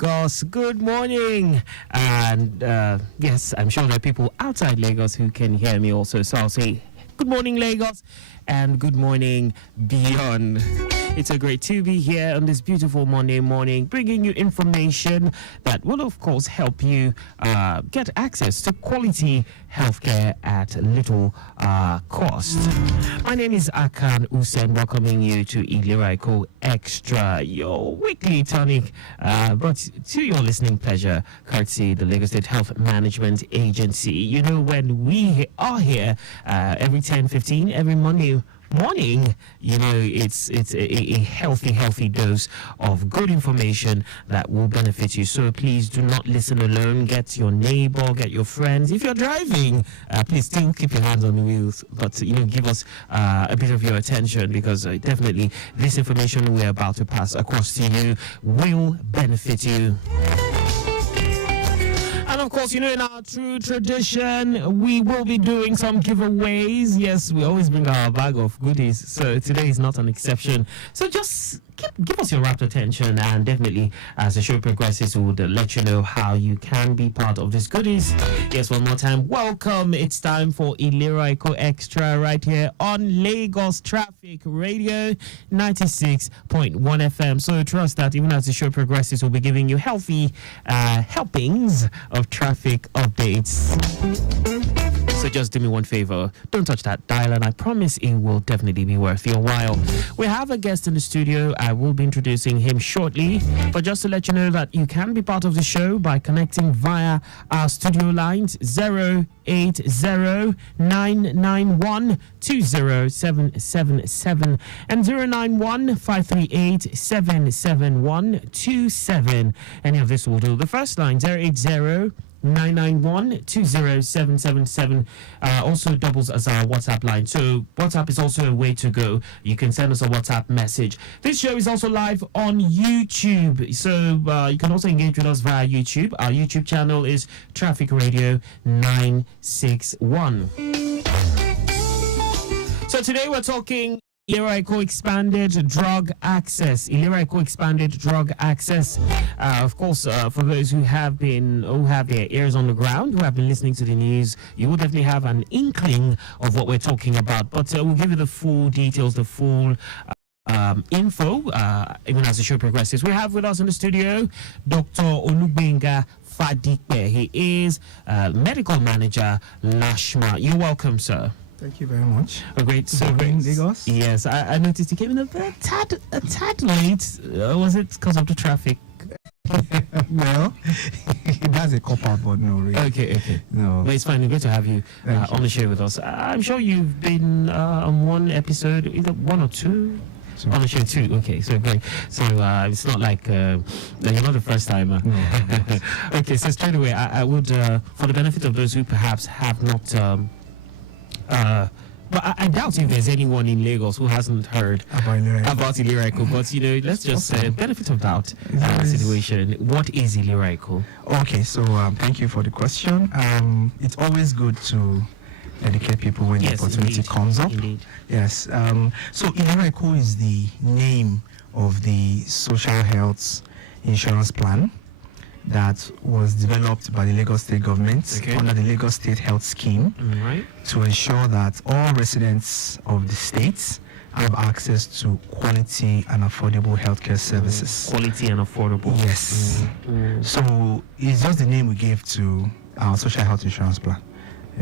Lagos. Good morning. And yes, I'm sure there are people outside Lagos who can hear me also. So I'll say good morning, Lagos, and good morning beyond. It's a great to be here on this beautiful Monday morning, bringing you information that will, of course, help you get access to quality healthcare at little cost. My name is Akan Usen, welcoming you to ILERA EKO Extra, your weekly tonic brought to your listening pleasure, courtesy the Lagos State Health Management Agency. You know, when we are here every 10:15, every Monday morning, you know, it's a healthy dose of good information that will benefit you. So please do not listen alone. Get your neighbor, get your friends. If you're driving, please still keep your hands on the wheels, but you know, give us a bit of your attention, because definitely this information we're about to pass across to you will benefit you. And of course, you know, in our true tradition, we will be doing some giveaways. Yes, we always bring our bag of goodies, so today is not an exception. So just give us your rapt attention, and definitely as the show progresses, we will let you know how you can be part of these goodies. Yes, one more time, welcome. It's time for ILERA EKO Extra right here on Lagos Traffic Radio 96.1 FM. So trust that even as the show progresses, we'll be giving you healthy helpings of traffic updates. So just do me one favor, don't touch that dial, and I promise it will definitely be worth your while. We have a guest in the studio. I will be introducing him shortly, but just to let you know that you can be part of the show by connecting via our studio lines 080-991-20777 and 091-538-77127. Any of this will do. The first line 080-991-20777 also doubles as our WhatsApp line. So WhatsApp is also a way to go. You can send us a WhatsApp message. This show is also live on YouTube, so you can also engage with us via YouTube. Our YouTube channel is Traffic Radio 961. So today we're talking ILERA EKO expanded drug access. ILERA EKO expanded drug access. Of course, for those who have their ears on the ground, who have been listening to the news, you will definitely have an inkling of what we're talking about. But we'll give you the full details, the full info, even as the show progresses. We have with us in the studio Dr. Olugbenga Fadipe. He is medical manager, LASHMA. You're welcome, sir. Thank you very much. Oh, great. So great. Lagos? Yes, I noticed you came in a tad late. Was it because of the traffic? Well, it has a cop-out, but no, really. Okay. No. But it's fine. It's great to have you on the show with us. I'm sure you've been on one episode, either one or two. So, on the show too. Okay, so great. So it's not like you're not the first timer. No. Okay, so straight away, I would, for the benefit of those who perhaps have not. But I doubt if there's anyone in Lagos who hasn't heard about ILERA EKO. But you know, let's just benefit of doubt situation. What is ILERA EKO? Okay, so thank you for the question. It's always good to educate people when the opportunity comes up. Indeed. Yes. So ILERA EKO is the name of the social health insurance plan that was developed by the Lagos State government under the Lagos State Health Scheme to ensure that all residents of the state have access to quality and affordable healthcare services. Quality and affordable. Yes. So it's just the name we gave to our social health insurance plan.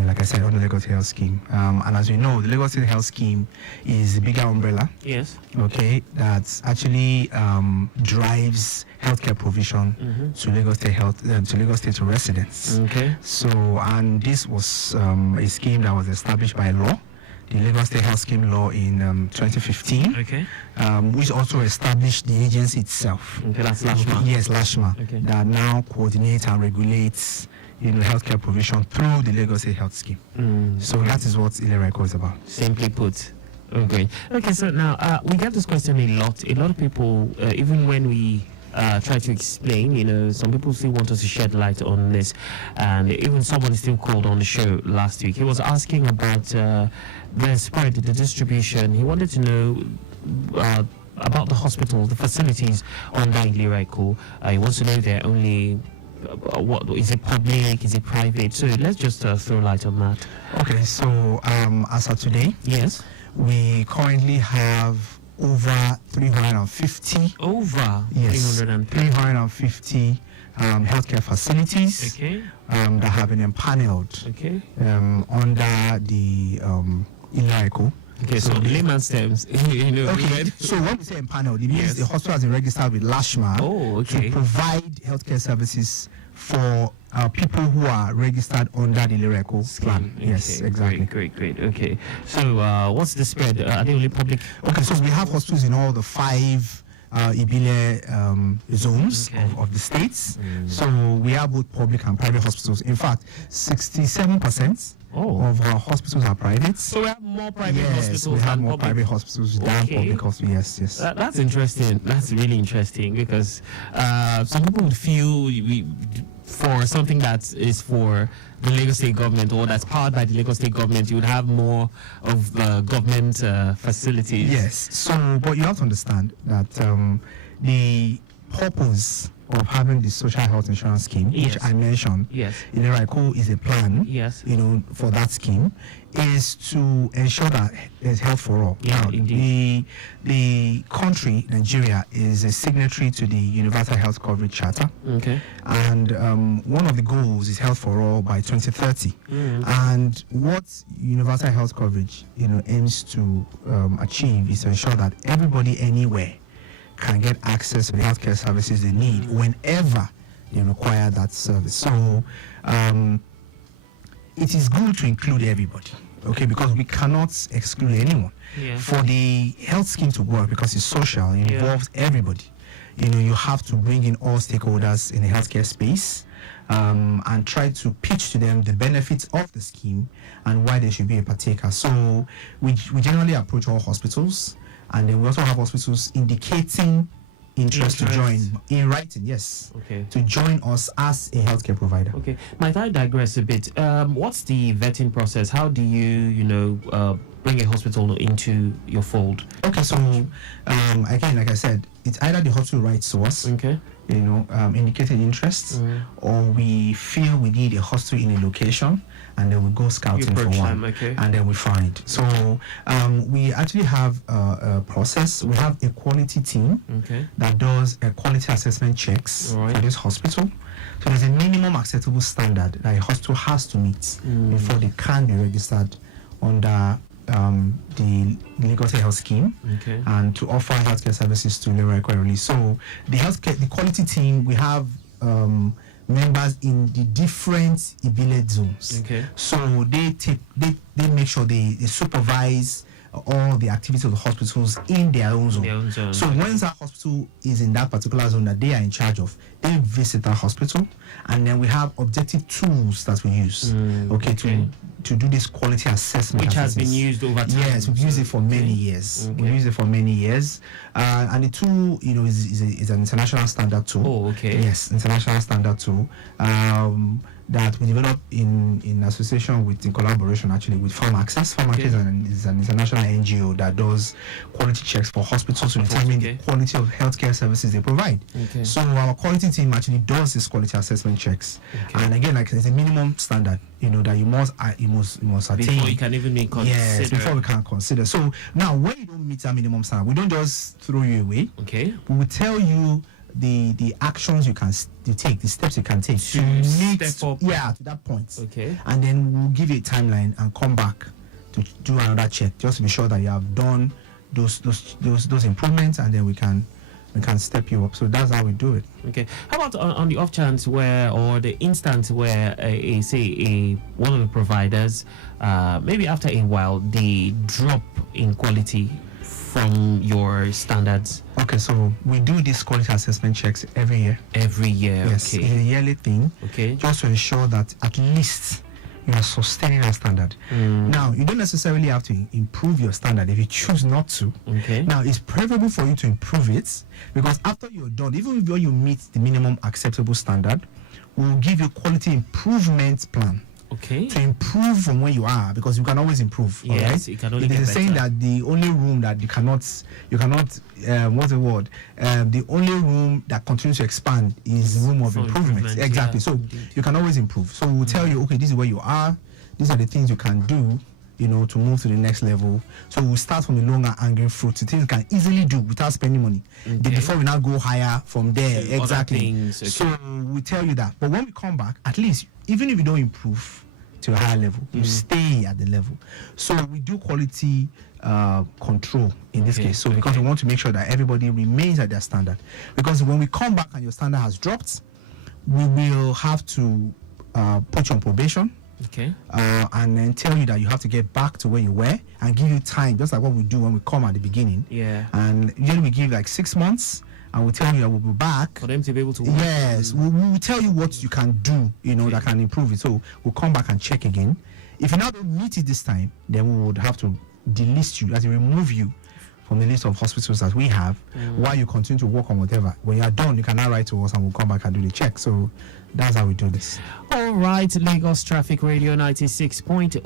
Like I said, on the Lagos Health Scheme. And as we know, the Lagos State Health Scheme is a bigger umbrella. Yes. Okay, that actually drives healthcare provision to Lagos State to Lagos State residents. Okay. So, and this was a scheme that was established by law, the Lagos State Health Scheme law in 2015. Okay. Which also established the agency itself. Okay, that's LASHMA. Yes, LASHMA. Okay. That now coordinates and regulates healthcare provision through the Lagos State Health Scheme. So that is what ILERA EKO is about. Simply put. Okay. Okay, so now we get this question a lot. A lot of people, even when we try to explain, you know, some people still want us to shed light on this. And even someone still called on the show last week. He was asking about the spread, the distribution. He wanted to know about the hospital, the facilities under ILERA EKO. He wants to know if they're only what is it, public, is it private? So let's just throw light on that. Okay, so as of today, Yes, we currently have over 350. over Yes, 350 healthcare facilities Okay, that have been empaneled okay. under the ILERA EKO. Okay, so layman's terms, you know. Okay, so when we say empaneled, it means Yes. the hospital has been registered with LASHMA Oh, okay. to provide healthcare services for people who are registered under the ILERA EKO plan. Okay, Yes, exactly. Great. Okay. So, what's the spread? Are they only public? Okay, so we have hospitals in all the 5 IBILE zones Okay. of the states. So we have both public and private hospitals. In fact, 67% of our hospitals are private. So we have more private Yes, hospitals we have than more public. private hospitals than Okay. public hospitals. Yes. That's interesting. That's really interesting because some people would feel for something that is for the Lagos State government or that's powered by the Lagos State government, you would have more of the government facilities. Yes. So, but you have to understand that the purpose of having the social health insurance scheme, Yes. which I mentioned, Yes. ILERA EKO is a plan, Yes. for that scheme, is to ensure that there's health for all. Yeah, Now, indeed. the country, Nigeria, is a signatory to the Universal Health Coverage Charter, Okay. and one of the goals is health for all by 2030. And what universal health coverage, aims to achieve is to ensure that everybody anywhere can get access to the healthcare services they need whenever they require that service. So it is good to include everybody, okay, because we cannot exclude anyone. Yeah. For the health scheme to work, because it's social, it involves everybody. You have to bring in all stakeholders in the healthcare space and try to pitch to them the benefits of the scheme and why they should be a partaker. So we generally approach all hospitals, and then we also have hospitals indicating interest to join in writing, yes, Okay. to join us as a healthcare provider. Okay. Might I digress a bit? What's the vetting process? How do you bring a hospital into your fold? Okay, so again, like I said, it's either the hospital writes to us, Okay. indicated interest, or we feel we need a hospital in a location, and then we go scouting for approach one, them, okay. and then we find. So we actually have a process. We have a quality team Okay. that does a quality assessment checks Right. for this hospital. So there's a minimum acceptable standard that a hospital has to meet before they can be registered under the Lagos Health Scheme, Okay. and to offer healthcare services to ILERA EKO. So the quality team, we have members in the different IBILE zones. Okay. So they make sure they supervise all the activities of the hospitals in their own zone. Their own zone. So once that hospital is in that particular zone that they are in charge of, they visit that hospital, and then we have objective tools that we use, to do this quality assessment. Which has been used over time. Yes, we've used it for many years. Okay. We've used it for many years, and the tool, is an international standard tool. Oh, okay. Yes, international standard tool. That we developed in association with, in collaboration actually with Farm Access. Farm Access is an international NGO that does quality checks for hospitals to determine the quality of healthcare services they provide. Okay. So our quality team actually does this quality assessment checks, and again, like there's a minimum standard, that you must attain Before you can even be considered. Yes, before we can consider. So now, when you don't meet that minimum standard, we don't just throw you away. Okay. We will tell you the actions you take, the steps you can take To meet step up. to that point. Okay. And then we'll give you a timeline and come back to do another check, just to be sure that you have done those improvements, and then we can step you up. So that's how we do it. Okay. How about on the off chance where, or the instance where, one of the providers, maybe after a while, they drop in quality from your standards? Okay, so we do these quality assessment checks every year. Every year. Yes, Okay. it's a yearly thing. Okay. Just to ensure that at least you are sustaining that standard. Now, you don't necessarily have to improve your standard if you choose not to. Okay. Now, it's preferable for you to improve it, because after you're done, even if you meet the minimum acceptable standard, we'll give you quality improvement plan. Okay. to improve from where you are, because you can always improve. Yes, all right? you can only It get is saying better. that the only room that you cannot, what's the word? The only room that continues to expand is the room of For improvement. improvement, Exactly. yeah, So indeed. you can always improve. So we'll tell you, okay, this is where you are. These are the things you can do, to move to the next level. So we'll start from the longer hanging fruit, the things you can easily do without spending money. Then Okay. before we now go higher from there. To other Exactly. things, okay. So we tell you that. But when we come back, at least, even if you don't improve to a higher level, you stay at the level. So we do quality control in this Okay, case. So because we want to make sure that everybody remains at their standard. Because when we come back and your standard has dropped, we will have to put you on probation. Okay. And then tell you that you have to get back to where you were and give you time, just like what we do when we come at the beginning. Yeah. And usually we give like 6 months, and we'll tell you that we'll be back. For them to be able to work. Yes, we'll tell you what you can do, that can improve it. So we'll come back and check again. If you now don't meet it this time, then we would have to delist you, as in remove you from the list of hospitals that we have, while you continue to work on whatever. When you are done, you can now write to us and we'll come back and do the check. So that's how we do this. All right, Lagos Traffic Radio 96.1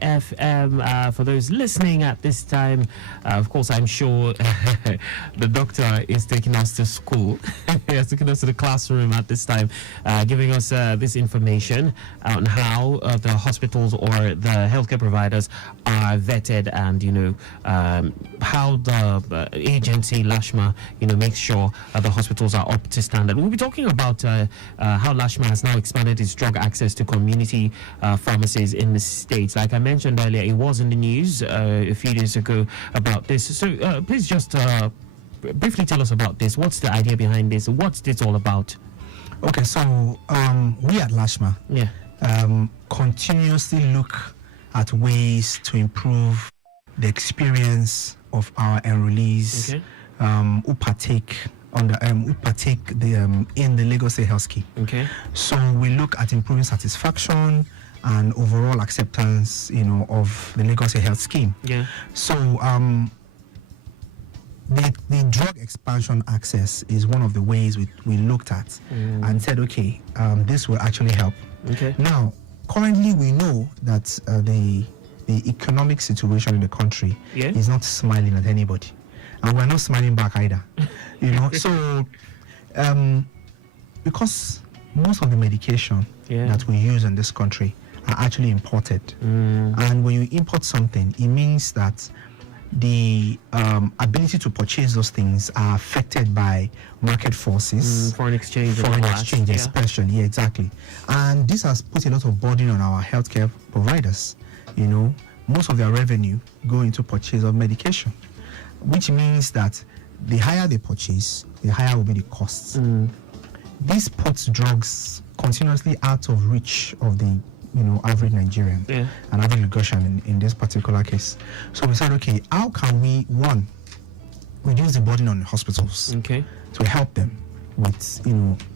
FM. For those listening at this time, of course, I'm sure the doctor is taking us to school. He has taken us to the classroom at this time, giving us this information on how the hospitals or the healthcare providers are vetted, and how the agency LASHMA makes sure the hospitals are up to standard. We'll be talking about how LASHMA has now expanded its drug access to community pharmacies in the States. Like I mentioned earlier, it was in the news a few days ago about this. So please just briefly tell us about this. What's the idea behind this? What's this all about? Okay, so we at LASHMA continuously look at ways to improve the experience of our enrollees who partake in the Lagos State Health Scheme. Okay. So we look at improving satisfaction and overall acceptance, of the Lagos State Health Scheme. Yeah. So the drug expansion access is one of the ways we looked at and said, okay, this will actually help. Okay. Now, currently we know that the economic situation in the country is not smiling at anybody, and we're not smiling back either. So because most of the medication that we use in this country are actually imported, and when you import something, it means that the ability to purchase those things are affected by market forces, foreign exchange, especially. Yeah, exactly. And this has put a lot of burden on our healthcare providers. Most of their revenue go into purchase of medication, which means that the higher they purchase, the higher will be the costs. This puts drugs continuously out of reach of the average Nigerian and average Lagosian in this particular case. So we said, okay, how can we, one, reduce the burden on the hospitals to help them with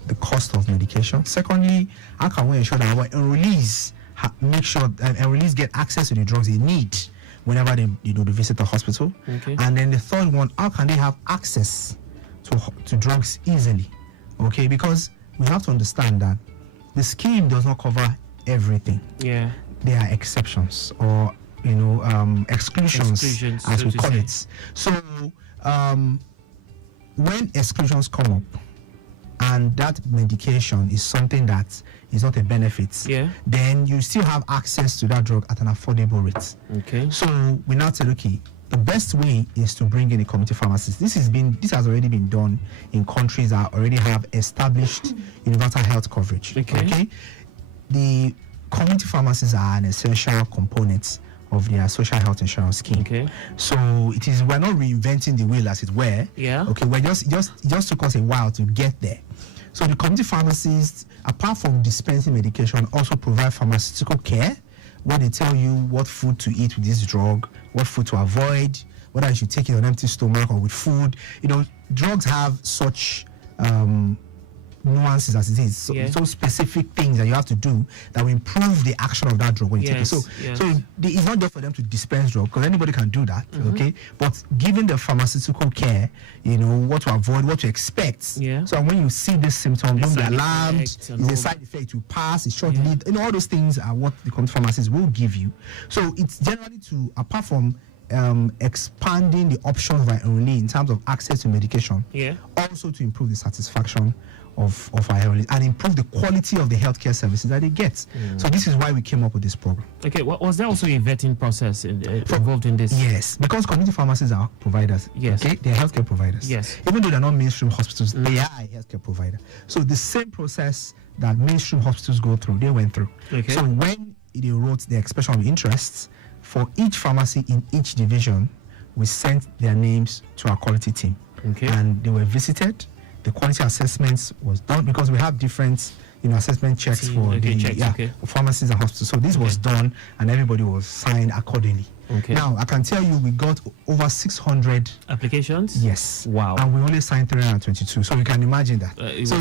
the cost of medication? Secondly, how can we ensure that our enrollees make sure that enrollees get access to the drugs they need whenever they visit the hospital? And then the third one, how can they have access to drugs easily? Because we have to understand that the scheme does not cover everything. There are exceptions or exclusions as we call it. So when exclusions come up and that medication is something that is not a benefit, then you still have access to that drug at an affordable rate. So we now said, okay, the best way is to bring in a community pharmacist. This has already been done in countries that already have established universal health coverage. The community pharmacies are an essential component of their social health insurance scheme. So we're not reinventing the wheel, as it were. We're just took us a while to get there. So the community pharmacists, apart from dispensing medication, also provide pharmaceutical care, where they tell you what food to eat with this drug, what food to avoid, whether you should take it on an empty stomach or with food. Drugs have such nuances as it is. So specific things that you have to do that will improve the action of that drug when you take it. So it's not just for them to dispense drug, because anybody can do that, okay? But given the pharmaceutical care, what to avoid, what to expect. Yeah. So when you see this symptom, don't be alarmed. It's a side effect. You pass. It's short lead. All those things are what the pharmacist will give you. So it's generally to, apart from expanding the options of enrollee in terms of access to medication, also to improve the satisfaction of our enrollees and improve the quality of the healthcare services that they get. So this is why we came up with this program. Okay, was there also a vetting process involved in this? Yes, because community pharmacies are providers. Yes. Okay, they're healthcare providers. Yes. Even though they're not mainstream hospitals, they are a healthcare provider. So the same process that mainstream hospitals go through, they went through. Okay. So when they wrote the expression of interests, for each pharmacy in each division, we sent their names to our quality team. Okay. And they were visited. The quality assessments was done, because we have different assessment checks for for pharmacies and hospitals. So this was done, and everybody was signed accordingly. Okay. Now I can tell you we got over 600 applications. Yes. Wow. And we only signed 322. So you can imagine that. So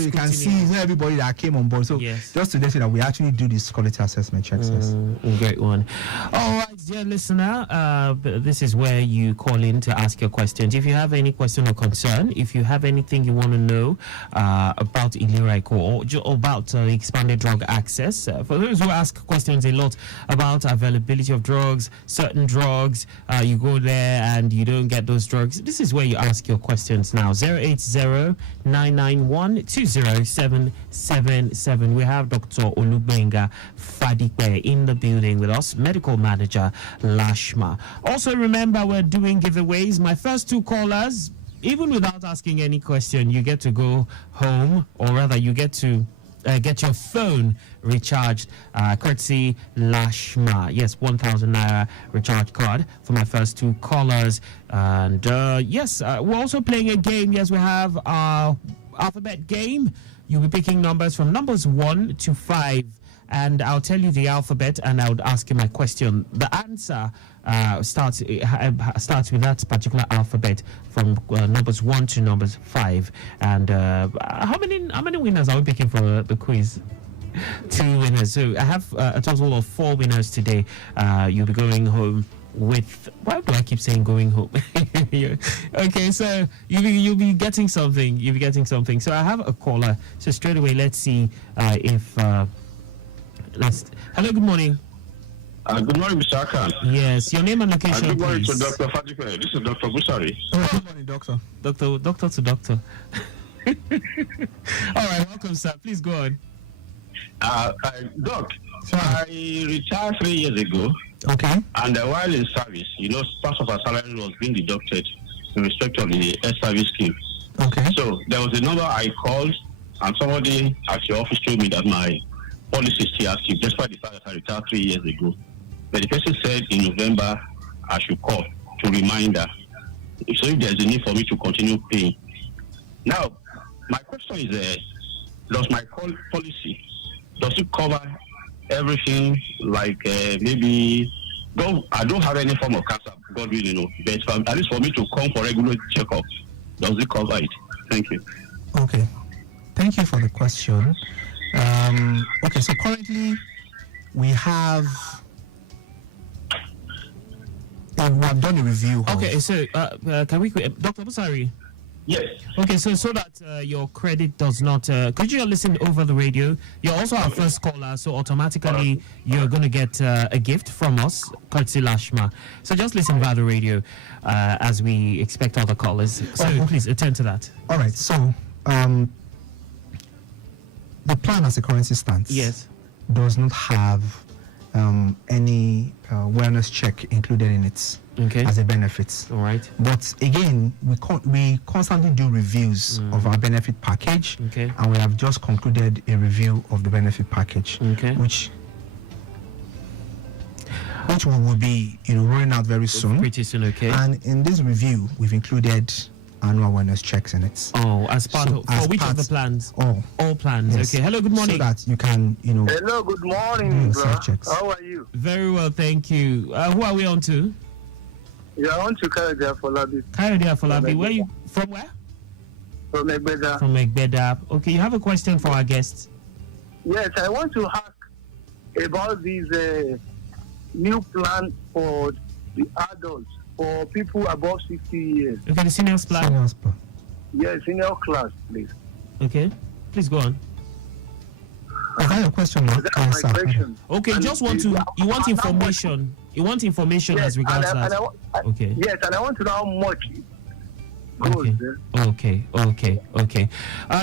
you can see everybody that came on board. So just to let you know, we actually do this quality assessment checks. Great one. All right, dear listener, this is where you call in to ask your questions. If you have any question or concern, if you have anything you want to know about ILERA EKO or about expanded drug access, for those who ask questions a lot about availability of drugs, certain drugs, you go there and you don't get those drugs. This is where you ask your questions now. 080-991-20777. We have Dr. Olubenga Fadipe in the building with us, medical manager Lashma. Also remember, we're doing giveaways. My first two callers, even without asking any question, you get to go home, or rather you get to get your phone recharged, courtesy Lashma. Yes, 1,000 naira recharge card for my first two callers. And we're also playing a game. Yes, we have our alphabet game. You'll be picking numbers from numbers 1 to 5. And I'll tell you the alphabet, and I would ask you my question. The answer starts with that particular alphabet from numbers 1 to numbers 5. And how many winners are we picking for the quiz? 2 winners. So I have a total of 4 winners today. You'll be going home with, why do I keep saying going home? Okay, so you'll be getting something. So I have a caller. So straight away, let's see if. Hello, good morning. Good morning, Mr. Akan. Yes, your name and location, good morning please. To Dr. Fadipe. This is Dr. Busari. Good morning, doctor. Doctor to doctor. All right, welcome, sir. Please go on. Doc, I retired 3 years ago. Okay. And while in service, part of our salary was being deducted in respect of the service scheme. Okay. So there was a number I called, and somebody at your office told me that my policy is still active, despite the fact that I retired 3 years ago. But the person said in November I should call to remind her. So if there's a need for me to continue paying. Now, my question is, does my policy, does it cover everything, like maybe, I don't have any form of cancer, God really know, but at least for me to come for regular checkup, does it cover it? Thank you. Okay. Thank you for the question. Okay, so currently we have done a review. Okay, so can we, Dr. Busari? Yes. Okay, so that your credit does not, could you listen over the radio? You're also our first caller, so automatically you're going to get a gift from us, courtesy Lashma. So just listen via the radio as we expect other callers. So please attend to that. All right, so the plan as it currently stands does not have any wellness check included in it as a benefit. All right. But again, we constantly do reviews of our benefit package, and we have just concluded a review of the benefit package, which we will be rolling out very soon. Pretty soon, okay. And in this review, we've included annual wellness checks in it. Oh, as part of the plans? All plans. Yes. Okay. Hello, good morning. So that you can, Hello, good morning, bro. How are you? Very well, thank you. Who are we on to? Yeah, on to Kayode Afolabi. Kayode Afolabi. Where you from? Where? From Egbeda. From Egbeda. Okay, you have a question for our guests? Yes, I want to ask about this new plan for the adults, for people above 60 years. Okay, the seniors plan? Seniors plan. Yes, senior class, please. Okay, please go on. I have a question, Mark. That's my question. Okay, And just want to, you want information. You want information yes, as regards that. Okay. Yes, and I want to know how much it goes. Okay.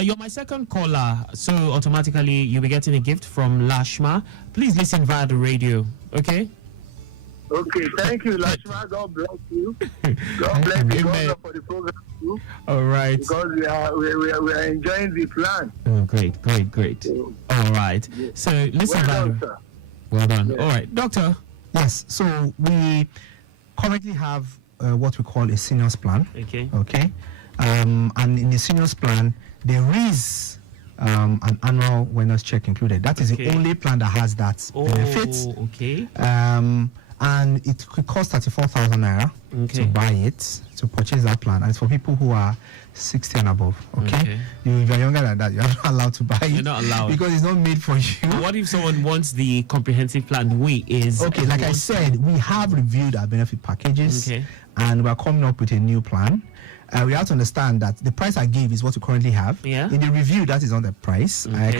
You're my second caller, so automatically you'll be getting a gift from Lashma. Please listen via the radio, okay? Okay, thank you, Lashma. God bless you. God bless you. God for the program too. All right. Because we are enjoying the plan. Oh, great. So, All right. yes. So listen, well done, sir. Well done. Yes. All right, doctor. Yes, so we currently have what we call a seniors plan. Okay. And in the seniors plan, there is an annual wellness check included. That is the only plan that has that benefit. Okay. And it could cost 34,000 naira to buy it, to purchase that plan. And it's for people who are 60 and above. Okay. If you're younger than that, you're not allowed to buy it. You're not allowed because it's not made for you. What if someone wants the comprehensive plan? The way is like I said, we have reviewed our benefit packages, and we're coming up with a new plan. We have to understand that the price I gave is what we currently have. Yeah. In the review, that is not the price. I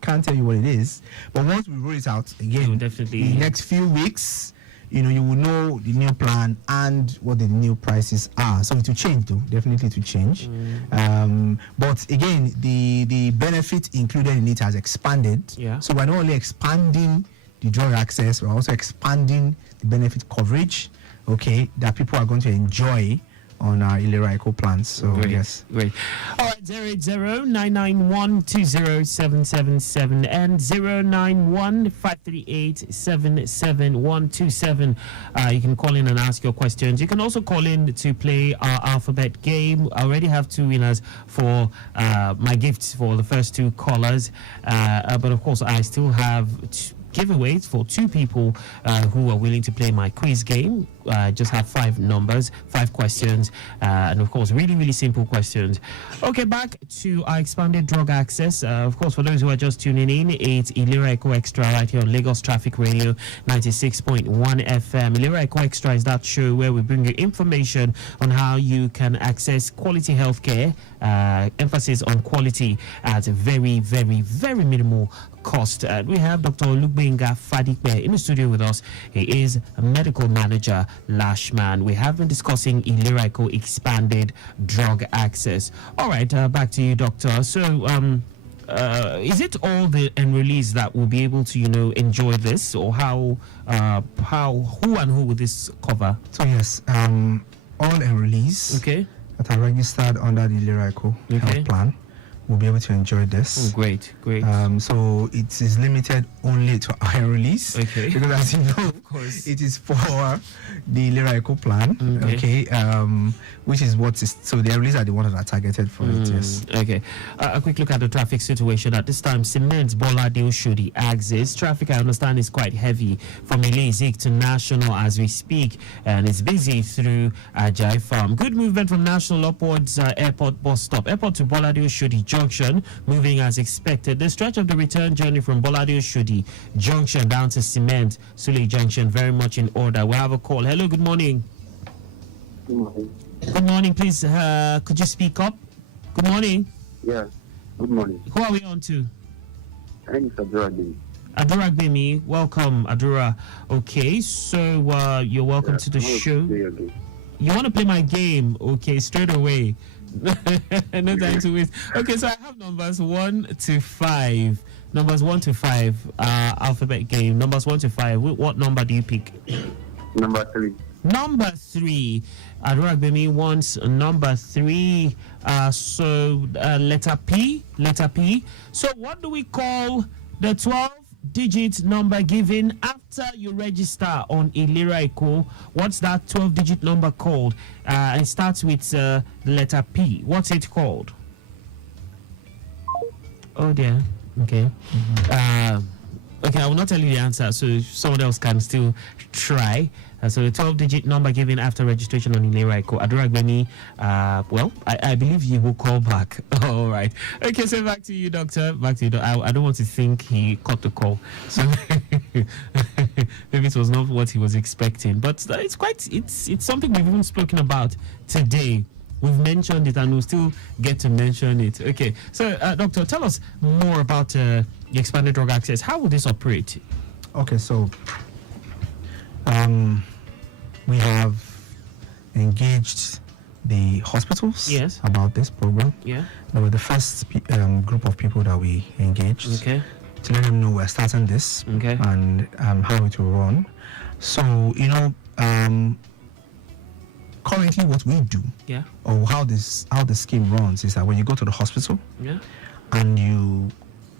can't tell you what it is. But once we roll it out again, definitely in the next few weeks, you will know the new plan and what the new prices are. So it will change, though. Definitely to change. But again, the benefit included in it has expanded. Yeah. So we're not only expanding the drug access, we're also expanding the benefit coverage, that people are going to enjoy on our ILERA EKO plans. So yes. Great. All right, 080-991-20777 and 091-538-77127. You can call in and ask your questions. You can also call in to play our alphabet game. I already have 2 winners for my gifts for the first 2 callers. But of course, I still have giveaways for 2 people who are willing to play my quiz game. Just have 5 numbers, 5 questions, and of course, really, really simple questions. Okay, back to our expanded drug access. Of course, for those who are just tuning in, it's ILERA EKO Extra right here on Lagos Traffic Radio 96.1 FM. ILERA EKO Extra is that show where we bring you information on how you can access quality healthcare, emphasis on quality at a very, very, very minimal cost. We have Dr. Olugbenga Fadikbe in the studio with us. He is a medical manager, Lashman. We have been discussing ILERA EKO expanded drug access. All right, back to you, doctor. So, is it all the enrollees that will be able to, enjoy this, or who and who will this cover? So yes, all enrollees that are registered under the ILERA EKO health plan will be able to enjoy this. Great. So it is limited only to our release. Because as you know, of course, it is for the ILERA EKO plan. Which is what is, so the release are the ones that are targeted for it, yes. A quick look at the traffic situation at this time. Cement, Boladeo, Shudi, axis. Traffic, I understand, is quite heavy from Elezik to National as we speak, and it's busy through Ajay Farm. Good movement from National upwards Airport bus stop. Airport to Boladeo, Shudi Junction, moving as expected. The stretch of the return journey from Boladeo, Shudi Junction down to Cement, Sule Junction, very much in order. We have a call. Hello, good morning. Good morning. Good morning, please. Could you speak up? Good morning. Yes. Good morning. Who are we on to? My name is Adura Gbemi. Adura Gbemi. Welcome, Adura. Okay, so you're welcome to the show. You want to play my game? Okay, straight away. No time to waste. Okay, so I have numbers 1 to 5. Numbers 1 to 5. Alphabet game. Numbers 1 to 5. What number do you pick? Number 3. Number 3. Adura Gbemi wants number 3. Letter P. So what do we call the 12-digit number given after you register on ILERA EKO? What's that 12-digit number called? It starts with the letter P. What's it called? Oh dear. Okay. Okay, I will not tell you the answer, so someone else can still try. So the 12-digit number given after registration on ILERA EKO. Aduragbemi, well, I believe you will call back. All right. Okay, so back to you, doctor. Back to you. I don't want to think he cut the call. So maybe it was not what he was expecting. But it's something we've even spoken about today. We've mentioned it and we'll still get to mention it. Okay, so doctor, tell us more about the expanded drug access. How will this operate? Okay, so we have engaged the hospitals about this program. Yeah. They were the first group of people that we engaged to let them know we're starting this and how it will run. So, currently what we do or how the scheme runs is that when you go to the hospital and you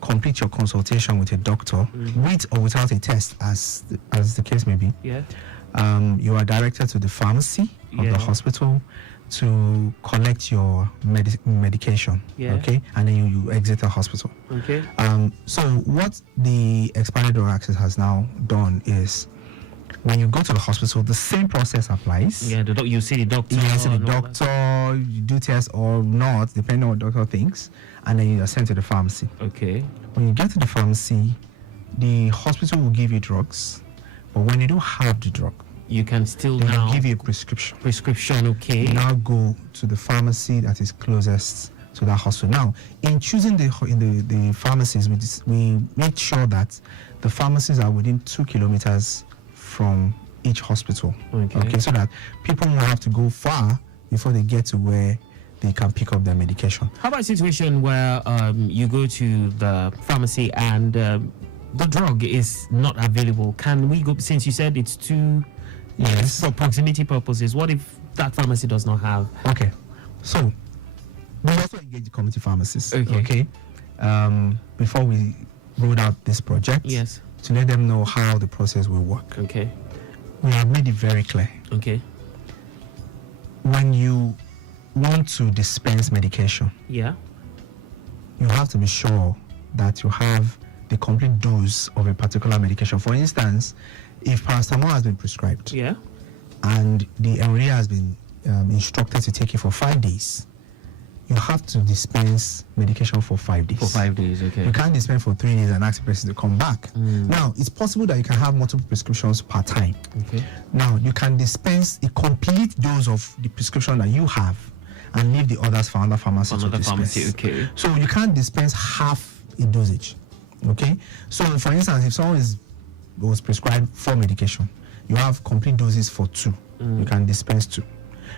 complete your consultation with a doctor with or without a test as the case may be, you are directed to the pharmacy of the hospital to collect your medication, and then you exit the hospital. So what the expanded drug access has now done is, when you go to the hospital, the same process applies. You see the doctor. You see the doctor, you do tests or not, depending on what the doctor thinks, and then you are sent to the pharmacy. When you get to the pharmacy, the hospital will give you drugs, but when you don't have the drug, you can still now give you a prescription. You now go to the pharmacy that is closest to that hospital. Now, in choosing the pharmacies, we make sure that the pharmacies are within 2 kilometers from each hospital, so that people won't have to go far before they get to where they can pick up their medication. How about a situation where you go to the pharmacy and the drug is not available? Can we go, since you said it's too for proximity purposes, what if that pharmacy does not have? So we also engage the community pharmacists before we rolled out this project to let them know how the process will work. We have made it very clear. When you want to dispense medication, you have to be sure that you have the complete dose of a particular medication. For instance, if paracetamol has been prescribed and the enrollee has been instructed to take it for 5 days, you have to dispense medication for 5 days. For 5 days, You can't dispense for 3 days and ask the person to come back. Now, it's possible that you can have multiple prescriptions per time. Now, you can dispense a complete dose of the prescription that you have and leave the others for another pharmacy to dispense. So you can't dispense half a dosage. So, for instance, if someone was prescribed 4 medication, you have complete doses for 2. You can dispense 2.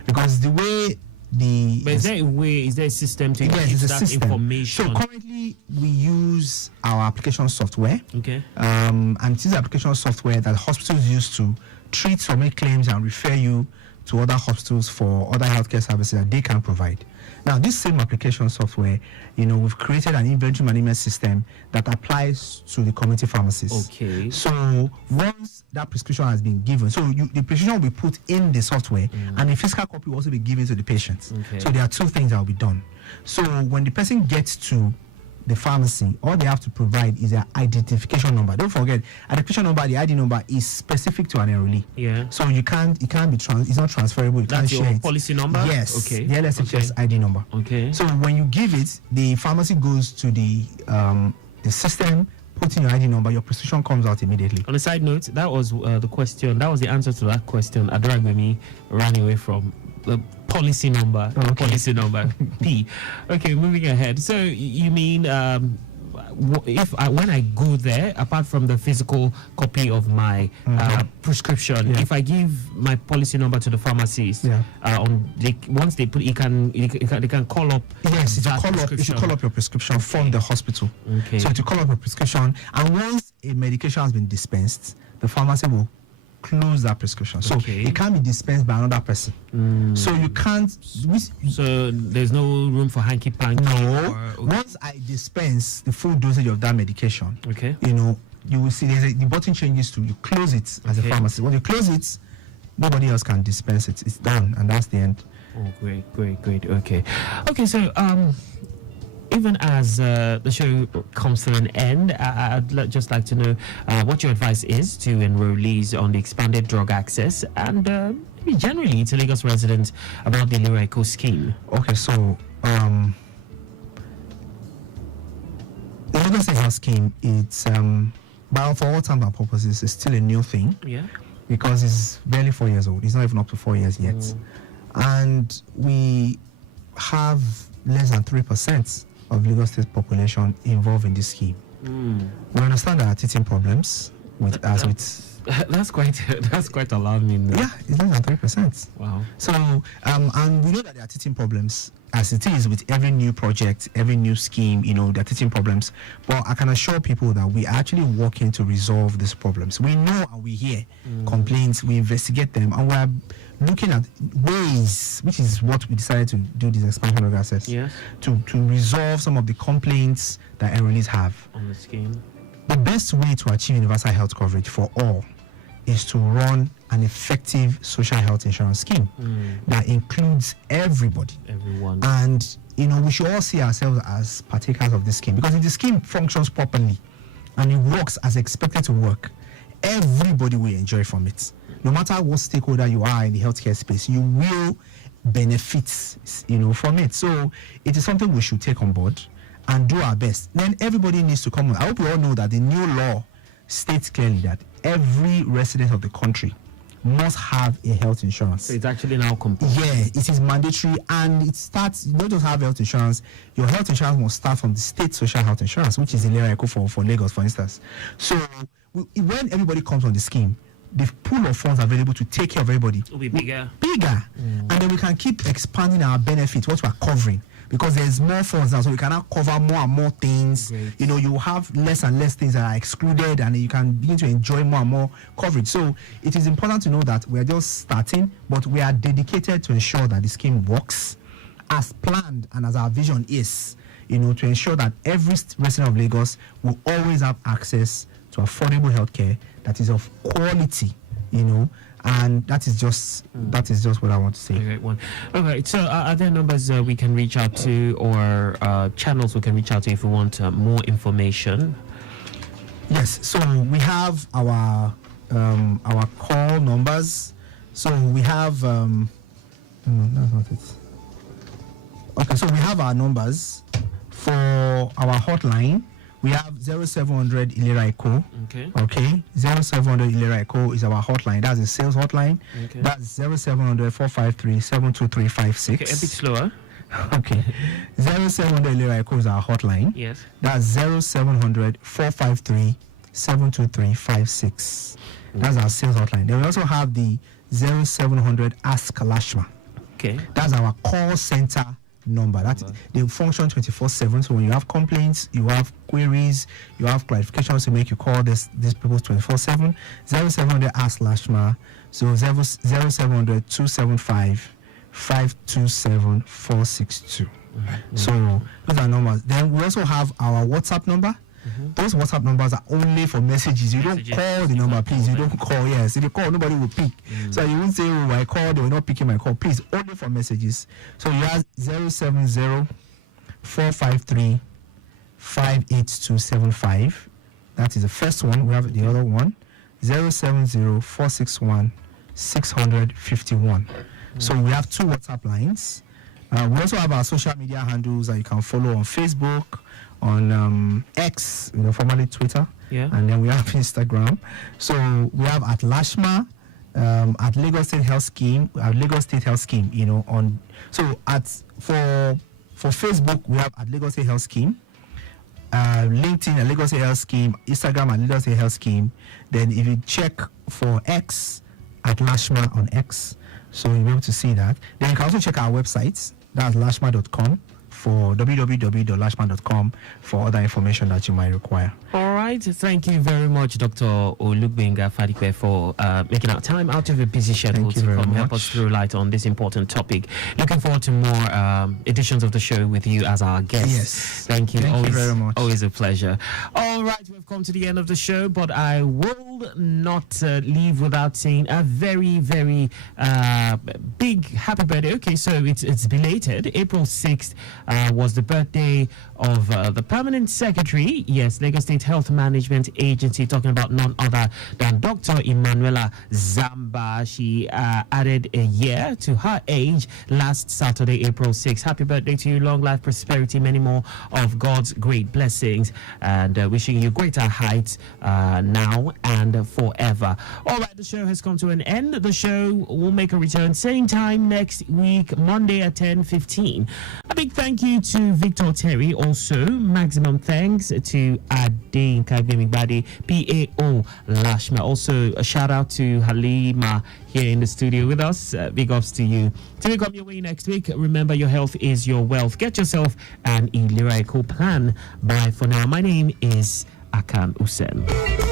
Because the way but is there a system to use that information? So currently we use our application software. And it is application software that hospitals use to treat or make claims and refer you to other hospitals for other healthcare services that they can provide. Now, this same application software, we've created an inventory management system that applies to the community pharmacies. So once that prescription has been given, so the prescription will be put in the software, and a physical copy will also be given to the patient. So there are 2 things that will be done. So when the person gets to the pharmacy, all they have to provide is their identification number. Don't forget, identification number, the ID number is specific to an enrollee. So it can't be it's not transferable. You That's can't your share policy number? Yes. The LSHS ID number. So when you give it, the pharmacy goes to the system, put in your ID number, your prescription comes out immediately. On a side note, that was the question. That was the answer to that question. Aduragbemi ran away from the policy number. Policy number P. Okay, moving ahead. So you mean when I go there, apart from the physical copy of my prescription, if I give my policy number to the pharmacist, once they put, they can call up. Yes, it should call up your prescription from the hospital. So to call up your prescription, and once a medication has been dispensed, the pharmacy will close that prescription. So it can't be dispensed by another person. So you can't. So there's no room for hanky panky. No. Once I dispense the full dosage of that medication, you will see the button changes to you close it as a pharmacist. When you close it, nobody else can dispense it. It's done, and that's the end. Oh, great. Okay. So even as the show comes to an end, I'd just like to know what your advice is to enrollees on the expanded drug access and maybe generally to Lagos residents about the ILERA EKO scheme. Okay, so the Lagos State Health Scheme, it's but for all intents and purposes, it's still a new thing. Yeah. Because it's barely 4 years old. It's not even up to 4 years yet. And we have less than 3% of Lagos State population involved in this scheme. We understand there are teething problems with that's quite alarming. Yeah, it's less than 3%. Wow. So and we know that there are teething problems as it is with every new project, every new scheme, there are teething problems. But I can assure people that we are actually working to resolve these problems. We know and we hear complaints, we investigate them, and we are looking at ways, which is what we decided to do this expansion of access, to resolve some of the complaints that enrollees have on the scheme. The best way to achieve universal health coverage for all is to run an effective social health insurance scheme that includes everybody. Everyone. And, we should all see ourselves as partakers of this scheme, because if the scheme functions properly and it works as expected to work, everybody will enjoy from it. No matter what stakeholder you are in the healthcare space, you will benefit, from it. So it is something we should take on board and do our best. Then everybody needs to come on. I hope you all know that the new law states clearly that every resident of the country must have a health insurance. So it's actually now compulsory. Yeah, it is mandatory, and it starts, you don't just have health insurance, your health insurance must start from the state social health insurance, which is ILERA EKO for Lagos, for instance. So when everybody comes on the scheme, the pool of funds available to take care of everybody will be bigger. And then we can keep expanding our benefits, what we're covering, because there's more funds now, so we can now cover more and more things. Great. You have less and less things that are excluded, and you can begin to enjoy more and more coverage. So it is important to know that we're just starting, but we are dedicated to ensure that the scheme works as planned and as our vision is, to ensure that every resident of Lagos will always have access to affordable healthcare that is of quality, and that is just what I want to say. Great one. All right. So, are there numbers we can reach out to, or channels we can reach out to if we want more information? Yes. So we have our call numbers. So we have no, that's not it. Okay. So we have our numbers for our hotline. We have 0700 ILERA EKO. Okay. 0700 ILERA EKO is our hotline. That's the sales hotline. Okay. That's 0700 453 72356. Okay, a bit slower. Okay. 0700 ILERA EKO is our hotline. Yes. That's 0700 453 72356. That's our sales hotline. Then we also have the 0700 Ask Lashma. Okay. That's our call center number. They function 24/7. So when you have complaints, you have queries, you have clarifications to make, you call these people 24/7. 0700 Ask Lashma. So 0700 275 527 462. So those are numbers. Then we also have our WhatsApp number. Those WhatsApp numbers are only for messages. You don't call the number, please. You don't call. Yes, if you call, nobody will pick. So you won't say, "Oh, I called. They will not picking my call." Please, only for messages. So you have 070 453 58275. That is the first one. We have the other one. 070 461 651. So we have two WhatsApp lines. We also have our social media handles that you can follow on Facebook, on X, formerly Twitter, and then we have Instagram. So we have at Lashma, at Lagos State Health Scheme, Lagos State Health Scheme, on. So for Facebook we have at Lagos State Health Scheme, LinkedIn at Lagos State Health Scheme, Instagram at Lagos State Health Scheme. Then if you check for X, at Lashma on X, so you'll be able to see that. Then you can also check our website. That's lashma.com for www.lashma.com for other information that you might require. right. Thank you very much, Dr. Olugbenga Fadikwe, for making our time out of a busy schedule to come help us throw light on this important topic. Looking forward to more editions of the show with you as our guest. Yes. Thank you. Thank you very much. Always a pleasure. All right, we've come to the end of the show, but I will not leave without saying a very, very big happy birthday. Okay, so it's belated. April 6th was the birthday of the permanent secretary, yes, Lagos State Health Management Agency, talking about none other than Dr. Emanuela Zamba. She added a year to her age last Saturday, April 6th. Happy birthday to you, long life, prosperity, many more of God's great blessings, and wishing you greater heights now and forever. All right, the show has come to an end. The show will make a return same time next week, Monday at 10:15. A big thank you to Victor Terry. Also, maximum thanks to Ade Nkagemigbade, PAO Lashma. Also, a shout out to Halima here in the studio with us. Big ups to you. To come your way next week, remember your health is your wealth. Get yourself an ILERA EKO plan. Bye for now. My name is Akan Usen.